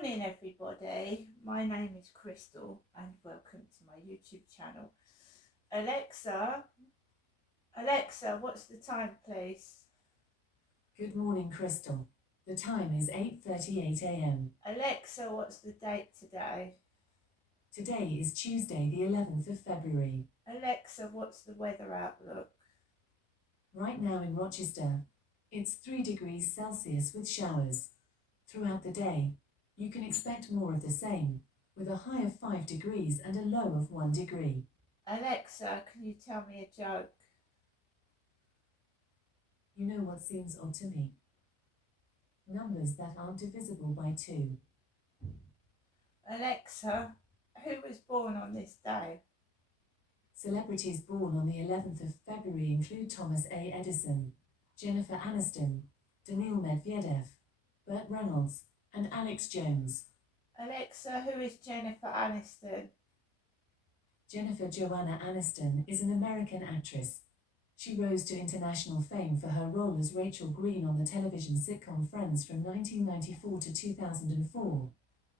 morning, everybody. My name is Crystal, and welcome to my YouTube channel. Alexa, what's the time, please? Good morning, Crystal. The time is 8:38 a.m. Alexa, what's the date today? Today is Tuesday, the 11th of February. Alexa, what's the weather outlook? Right now in Rochester, it's 3 degrees Celsius with showers. Throughout the day, you can expect more of the same, with a high of 5 degrees and a low of 1 degree. Alexa, can you tell me a joke? You know what seems odd to me? Numbers that aren't divisible by 2. Alexa, who was born on this day? Celebrities born on the 11th of February include Thomas A. Edison, Jennifer Aniston, Daniil Medvedev, Burt Reynolds, and Alex Jones. Alexa, who is Jennifer Aniston? Jennifer Joanna Aniston is an American actress. She rose to international fame for her role as Rachel Green on the television sitcom Friends from 1994 to 2004,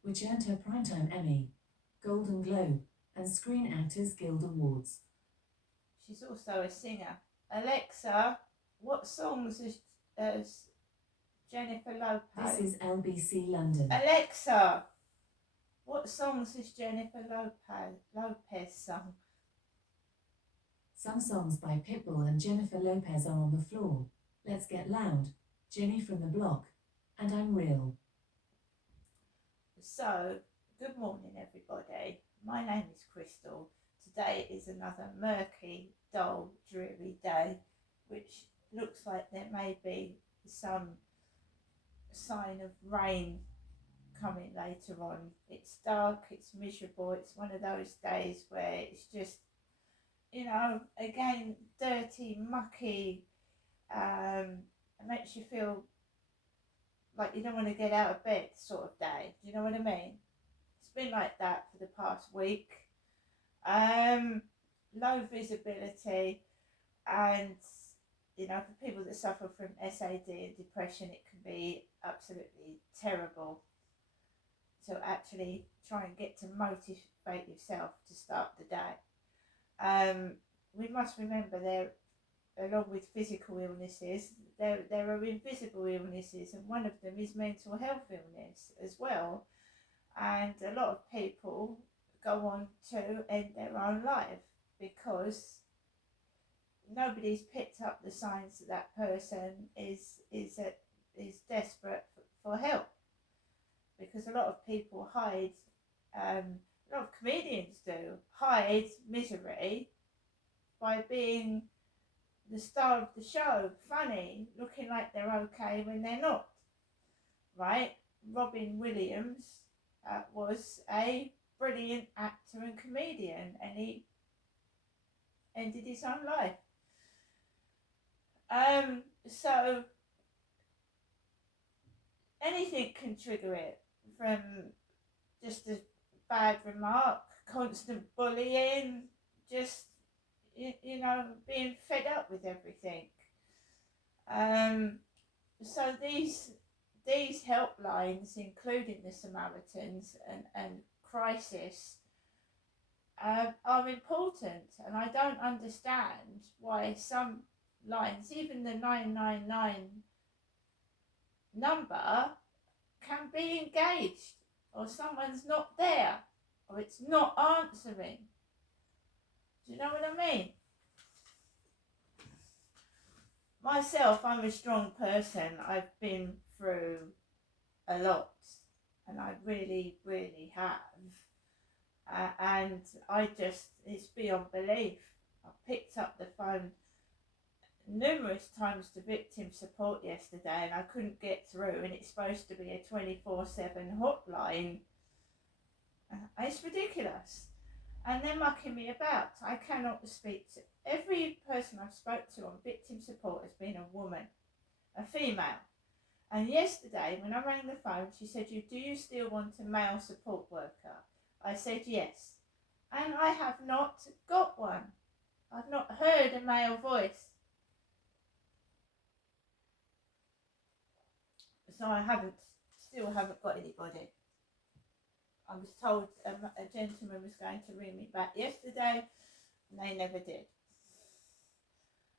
which earned her Primetime Emmy, Golden Globe, and Screen Actors Guild Awards. She's also a singer. Alexa, what songs has Jennifer Lopez? This is LBC London. Alexa, what songs has Jennifer Lopez sung? Some songs by Pitbull and Jennifer Lopez are On the Floor, Let's Get Loud, Jenny from the Block, and I'm Real. So, good morning, everybody. My name is Crystal. Today is another murky, dull, dreary day, which looks like there may be some sign of rain coming later on. It's dark, it's miserable, it's one of those days where it's just, again, dirty, mucky, it makes you feel like you don't want to get out of bed sort of day. Do you know what I mean? It's been like that for the past week. Low visibility, and for people that suffer from SAD and depression, it can be absolutely terrible to actually try and get to motivate yourself to start the day. We must remember there, along with physical illnesses, there are invisible illnesses, and one of them is mental health illness as well. And a lot of people go on to end their own life because nobody's picked up the signs that that person is desperate for help. Because a lot of people hide, a lot of comedians do hide misery by being the star of the show, funny, looking like they're okay when they're not, right? Robin Williams was a brilliant actor and comedian, and he ended his own life. So anything can trigger it, from just a bad remark, constant bullying, just being fed up with everything. So these helplines, including the Samaritans and Crisis, are important, and I don't understand why some lines, even the 999 number, can be engaged, or someone's not there, or it's not answering. Do you know what I mean? Myself, I'm a strong person. I've been through a lot, and I really, really have. And it's beyond belief. I picked up the phone numerous times to victim support yesterday, and I couldn't get through, and it's supposed to be a 24/7 hotline. It's ridiculous. And they're mucking me about. I cannot speak to every person I've spoke to on victim support has been a woman, a female. And yesterday when I rang the phone, she said, do you still want a male support worker? I said yes. And I have not got one. I've not heard a male voice. So I still haven't got anybody. I was told a gentleman was going to ring me back yesterday, and they never did.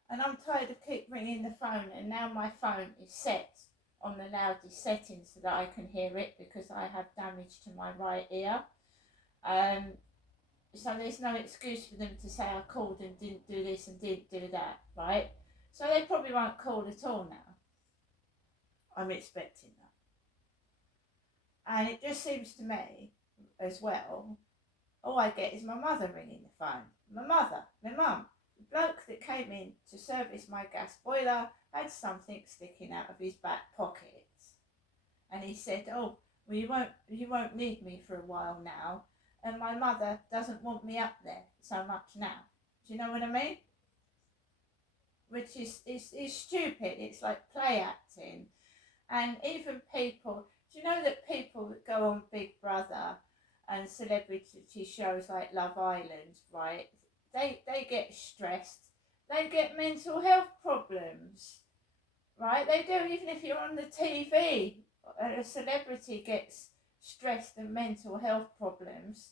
And I'm tired of keep ringing the phone, and now my phone is set on the loudest setting so that I can hear it because I have damage to my right ear. So there's no excuse for them to say I called and didn't do this and didn't do that, right? So they probably won't call at all now. I'm expecting that. And it just seems to me as well, all I get is my mother ringing the phone. My mother, my mum. The bloke that came in to service my gas boiler had something sticking out of his back pocket. And he said, oh, well, you won't need me for a while now. And my mother doesn't want me up there so much now. Do you know what I mean? Which is stupid. It's like play acting. And even people, do you know that people that go on Big Brother and celebrity shows like Love Island, right? They get stressed. They get mental health problems, right? They do, even if you're on the TV. A celebrity gets stressed and mental health problems,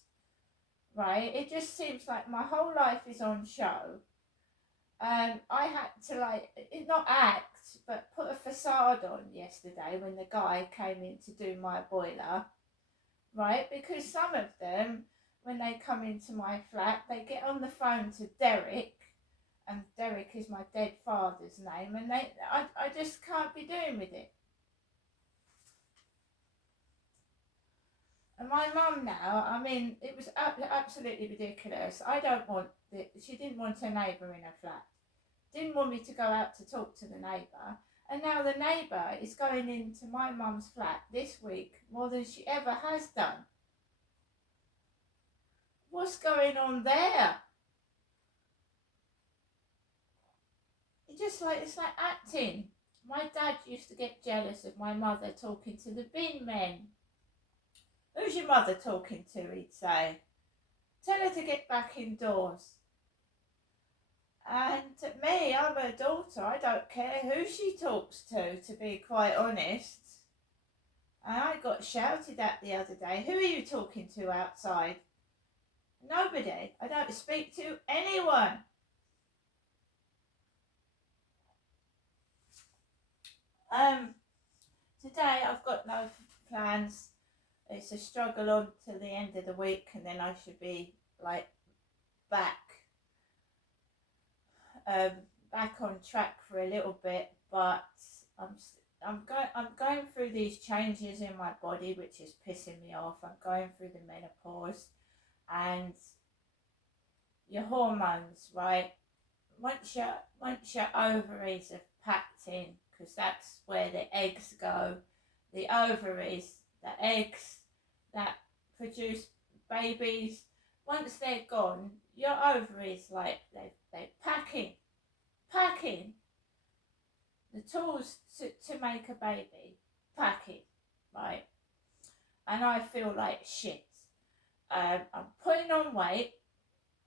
right? It just seems like my whole life is on show. I had to not act, but put a facade on yesterday when the guy came in to do my boiler, right? Because some of them, when they come into my flat, they get on the phone to Derek, and Derek is my dead father's name, and I just can't be doing with it. And my mum now, I mean, it was absolutely ridiculous. She didn't want a neighbour in her flat. Didn't want me to go out to talk to the neighbour. And now the neighbour is going into my mum's flat this week more than she ever has done. What's going on there? It's like acting. My dad used to get jealous of my mother talking to the bin men. Who's your mother talking to, he'd say. Tell her to get back indoors. And me, I'm her daughter. I don't care who she talks to be quite honest. And I got shouted at the other day. Who are you talking to outside? Nobody. I don't speak to anyone. Today I've got no plans. It's a struggle on till the end of the week, and then I should be back on track for a little bit. But I'm going through these changes in my body, which is pissing me off. I'm going through the menopause, and your hormones, right? Once your ovaries are packed in, because that's where the eggs go. The ovaries, the eggs that produce babies, once they're gone, your ovaries they're packing the tools to make a baby, packing, right? And I feel like shit. I'm putting on weight,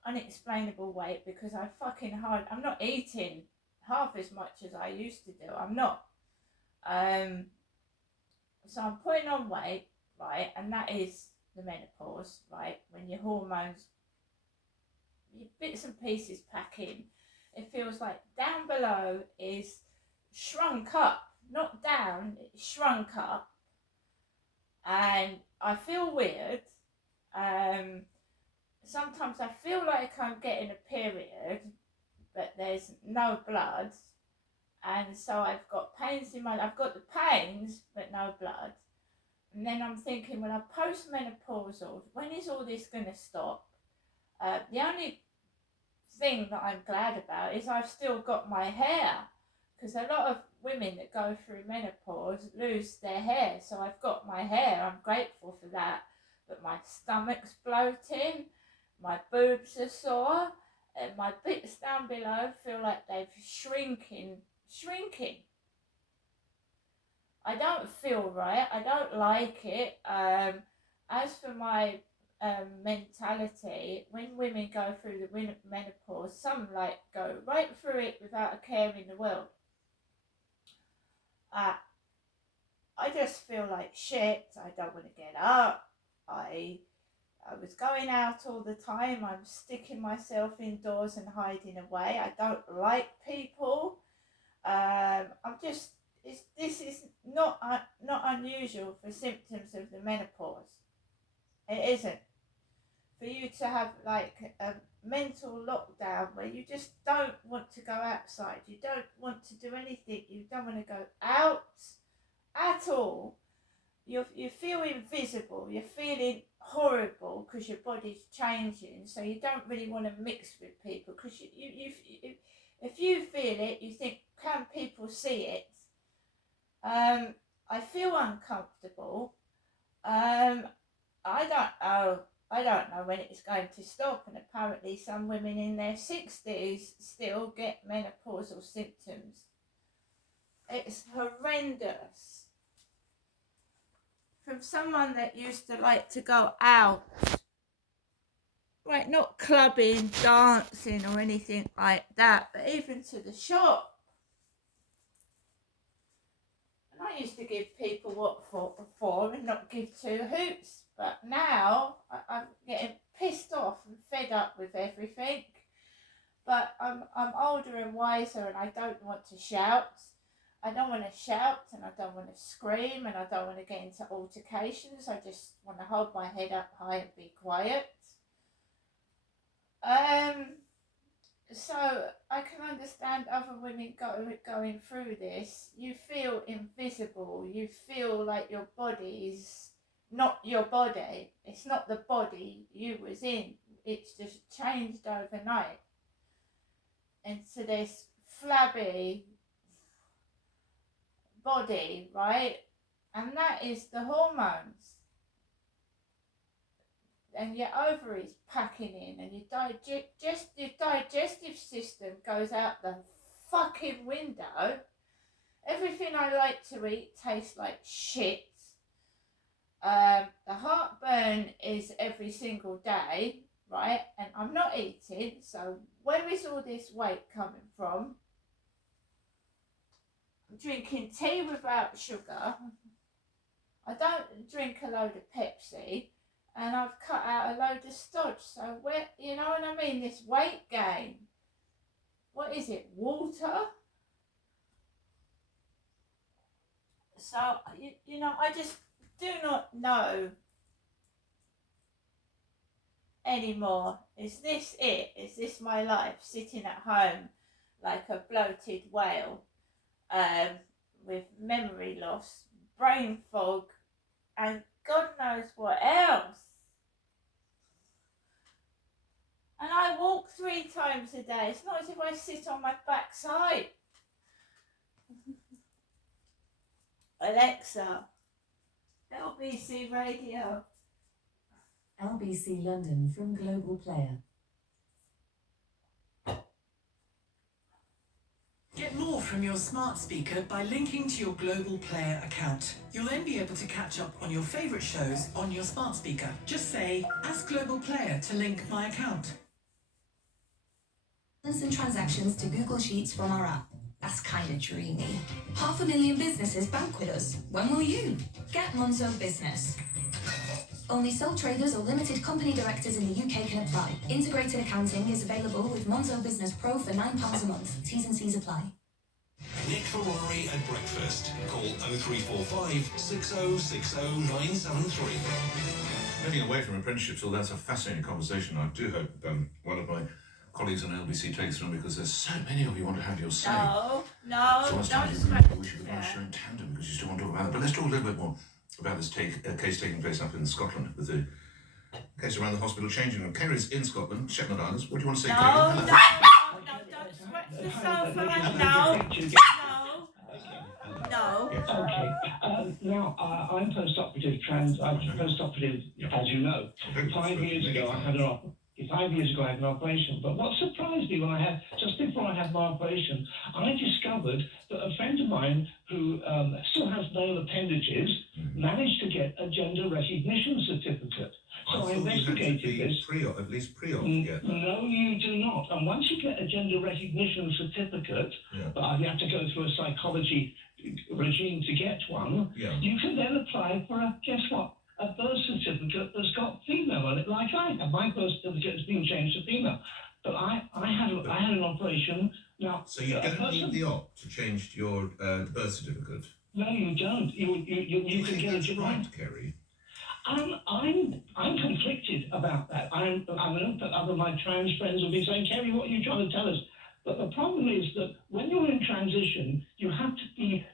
unexplainable weight, because I'm not eating half as much as I used to do. I'm not. So I'm putting on weight, right? And that is the menopause, right? When your hormones, your bits and pieces pack in. It feels like down below is shrunk up, not down, it's shrunk up. And I feel weird. Sometimes I feel like I'm getting a period, but there's no blood. And so I've got pains I've got the pains, but no blood. And then I'm thinking, well, I'm postmenopausal. When is all this going to stop? The only thing that I'm glad about is I've still got my hair, because a lot of women that go through menopause lose their hair. So I've got my hair. I'm grateful for that. But my stomach's bloating, my boobs are sore, and my bits down below feel like they're shrinking. I don't feel right. I don't like it. As for my mentality, when women go through the menopause, some go right through it without a care in the world. I just feel like shit. I don't want to get up. I was going out all the time. I'm sticking myself indoors and hiding away. I don't like people. This is not unusual for symptoms of the menopause. It isn't. For you to have like a mental lockdown where you just don't want to go outside, you don't want to do anything, you don't want to go out at all. You feel invisible, you're feeling horrible because your body's changing, so you don't really want to mix with people because if you feel it, you think, can people see it? I feel uncomfortable. I don't know when it's going to stop, and apparently some women in their 60s still get menopausal symptoms. It's horrendous. From someone that used to like to go out, right, not clubbing, dancing or anything like that, but even to the shop. And I used to give people what for and not give two hoots. But now I'm getting pissed off and fed up with everything. But I'm older and wiser, and I don't want to shout. I don't want to shout, and I don't want to scream, and I don't want to get into altercations. I just want to hold my head up high and be quiet. So I can understand other women going through this. You feel invisible. You feel like your body's not your body. It's not the body you was in. It's just changed overnight into this flabby body, right? And that is the hormones. And your ovaries packing in, and your digestive system goes out the fucking window. Everything I like to eat tastes like shit. The heartburn is every single day, right? And I'm not eating, so where is all this weight coming from? I'm drinking tea without sugar. I don't drink a load of Pepsi, and I've cut out a load of stodge. So where, you know what I mean? This weight gain. What is it? Water? So you know, I just do not know anymore. Is this it? Is this my life? Sitting at home like a bloated whale, with memory loss, brain fog, and God knows what else. And I walk 3 times a day. It's not as if I sit on my backside. Alexa, LBC Radio. LBC London from Global Player. Get more from your smart speaker by linking to your Global Player account. You'll then be able to catch up on your favourite shows on your smart speaker. Just say, ask Global Player to link my account. And transactions to Google Sheets from our app. That's kind of dreamy. 500,000 businesses bank with us. When will you? Get Monzo Business. Only sole traders or limited company directors in the UK can apply. Integrated accounting is available with Monzo Business Pro for £9 a month. T's and C's apply. Nick Ferrari at breakfast. Call 0345 6060 973. Moving away from apprenticeships, well, that's a fascinating conversation. I do hope one of my colleagues on LBC takes them, because there's so many of you want to have your say. No, So last time don't you scratch. really wish you could run a show in tandem, because you still want to talk about that. But let's talk a little bit more about this case taking place up in Scotland, with the case around the hospital changing room. Kerry's in Scotland, Shetland Islands. What do you want to say, No, Kerry? no, don't scratch the sofa. No. Okay. Now, I'm post-operative as you know. 5 years ago, I had an operation. But what surprised me just before I had my operation, I discovered that a friend of mine who still has male appendages managed to get a gender recognition certificate. So I investigated this. At least pre-op, yeah. No, you do not. And once you get a gender recognition certificate, but you have to go through a psychology regime to get one, you can then apply for a a birth certificate that's got female on it, like I have. My birth certificate has been changed to female. But I had an operation. Now, So you don't need the op to change your birth certificate? No, you don't. You can get it right, Kerry. I'm conflicted about that. I know that other my trans friends will be saying, Kerry, what are you trying to tell us? But the problem is that when you're in transition, you have to be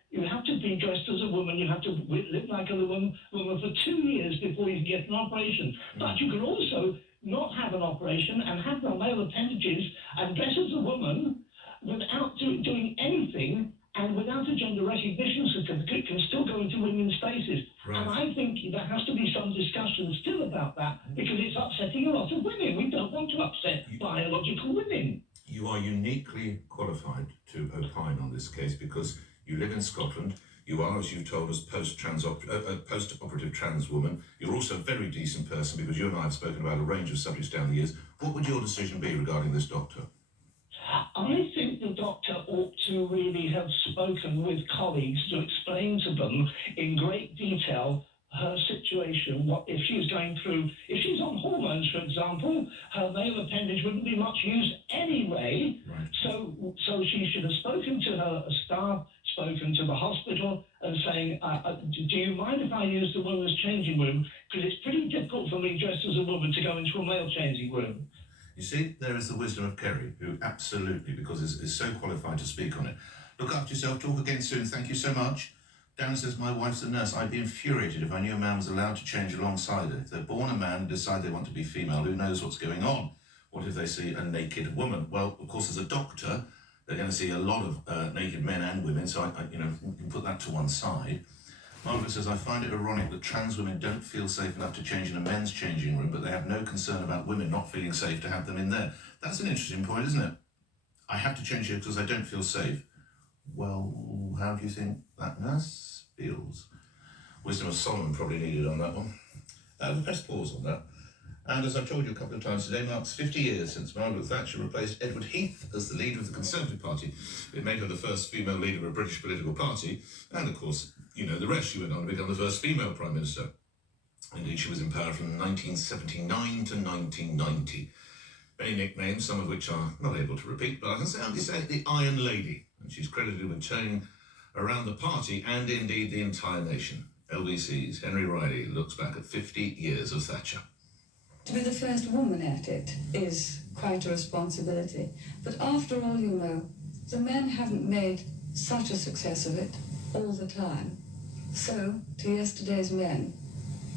dressed as a woman. You have to live like a woman for 2 years before you can get an operation. But you can also not have an operation and have no male appendages and dress as a woman without doing anything, and without a gender recognition certificate can still go into women's spaces. Right. And I think there has to be some discussion still about that, because it's upsetting a lot of women. We don't want to upset biological women. You are uniquely qualified to opine on this case because you live in Scotland. You are, as you've told us, post-operative trans woman. You're also a very decent person because you and I have spoken about a range of subjects down the years. What would your decision be regarding this doctor? I think the doctor ought to really have spoken with colleagues to explain to them in great detail her situation, what if she's going through, if she's on hormones, for example, her male appendage wouldn't be much use anyway. Right. So she should have spoken to her staff, spoken to the hospital, and saying, do you mind if I use the women's changing room? Because it's pretty difficult for me, dressed as a woman, to go into a male changing room. You see, there is the wisdom of Kerry, who absolutely, because is so qualified to speak on it. Look after yourself. Talk again soon. Thank you so much. Dan says, my wife's a nurse. I'd be infuriated if I knew a man was allowed to change alongside her. If they're born a man and decide they want to be female, who knows what's going on? What if they see a naked woman? Well, of course, as a doctor, they're going to see a lot of naked men and women, so I you can put that to one side. Margaret says, I find it ironic that trans women don't feel safe enough to change in a men's changing room, but they have no concern about women not feeling safe to have them in there. That's an interesting point, isn't it? I have to change here because I don't feel safe. Well, how do you think that nurse feels? Wisdom of Solomon probably needed on that one. We'll press pause on that. And as I've told you a couple of times today, marks 50 years since Margaret Thatcher replaced Edward Heath as the leader of the Conservative Party. It made her the first female leader of a British political party, and of course, you know the rest. She went on to become the first female Prime Minister. Indeed, she was in power from 1979 to 1990. Many nicknames, some of which I'm not able to repeat, but I can only say the Iron Lady, and she's credited with turning around the party and indeed the entire nation. LBC's Henry Riley looks back at 50 years of Thatcher. To be the first woman at it is quite a responsibility. But after all, you know, the men haven't made such a success of it all the time. So, to yesterday's men,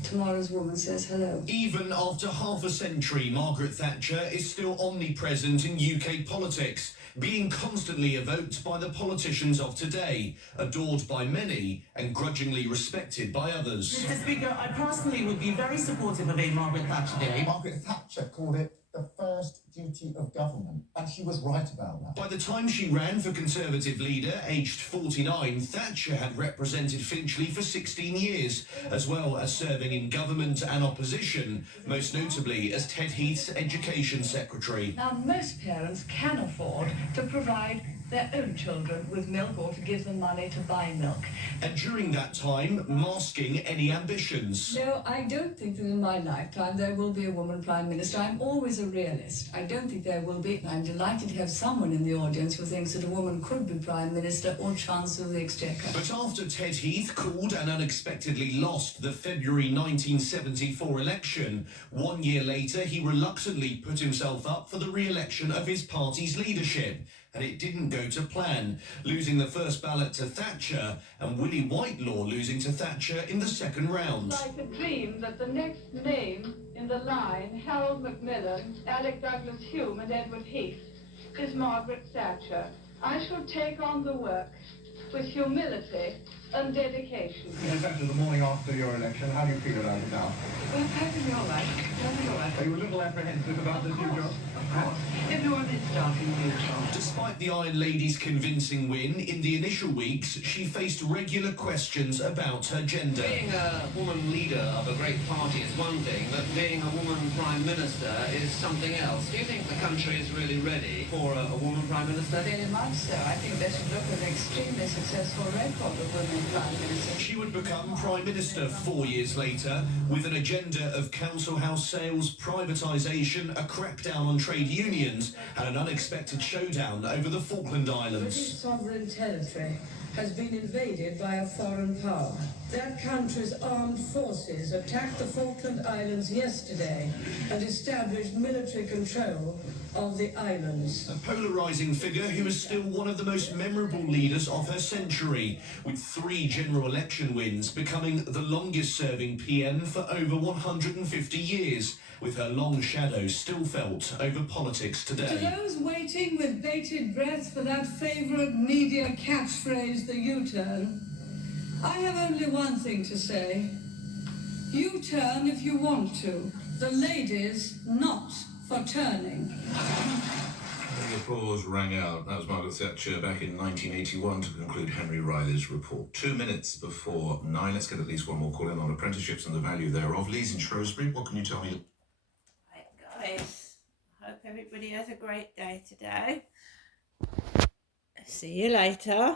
tomorrow's woman says hello. Even after half a century, Margaret Thatcher is still omnipresent in UK politics, being constantly evoked by the politicians of today, adored by many and grudgingly respected by others. Mr. Speaker, I personally would be very supportive of a Margaret Thatcher Day. Margaret Thatcher called it the first duty of government, and she was right about that. By the time she ran for Conservative leader, aged 49, Thatcher had represented Finchley for 16 years, as well as serving in government and opposition, most notably as Ted Heath's Education Secretary. Now, most parents can afford to provide their own children with milk or to give them money to buy milk. And during that time, masking any ambitions. No, I don't think that in my lifetime there will be a woman Prime Minister. I'm always a realist. I don't think there will be, and I'm delighted to have someone in the audience who thinks that a woman could be Prime Minister or Chancellor of the Exchequer. But after Ted Heath called and unexpectedly lost the February 1974 election, 1 year later he reluctantly put himself up for the re-election of his party's leadership. And it didn't go to plan, losing the first ballot to Thatcher and Willie Whitelaw losing to Thatcher in the second round. It's like a dream that the next name in the line, Harold Macmillan, Alec Douglas Hume and Edward Heath, is Margaret Thatcher. I shall take on the work with humility and dedication. Exactly the morning after your election, how do you feel about it now? Well, perfectly all right. Perfectly all right. Are you a little apprehensive about this new job? Of course. Everyone is starting a new job. Despite the Iron Lady's convincing win, in the initial weeks, she faced regular questions about her gender. Being a woman leader of a great party is one thing, but being a woman Prime Minister is something else. Do you think the country is really ready for a woman Prime Minister? Very much so. I think they should look at an extremely successful record of women Prime Minister. She would become Prime Minister 4 years later with an agenda of council house sales, privatisation, a crackdown on trade unions and an unexpected showdown over the Falkland British Islands. sovereign territory has been invaded by a foreign power. That country's armed forces attacked the Falkland Islands yesterday and established military control of the islands. A polarising figure who is still one of the most memorable leaders of her century, with 3 general election wins, becoming the longest-serving PM for over 150 years, with her long shadow still felt over politics To today. those waiting with bated breath for that favourite media catchphrase, the U-turn, I have only one thing to say. U-turn if you want to. The ladies not for turning. The applause rang out. That was Margaret Thatcher back in 1981 to conclude Henry Riley's report. 2 minutes before 9. Let's get at least one more call in on apprenticeships and the value thereof. Lee's in Shrewsbury. What can you tell me? Right, guys. Hope everybody has a great day today. See you later.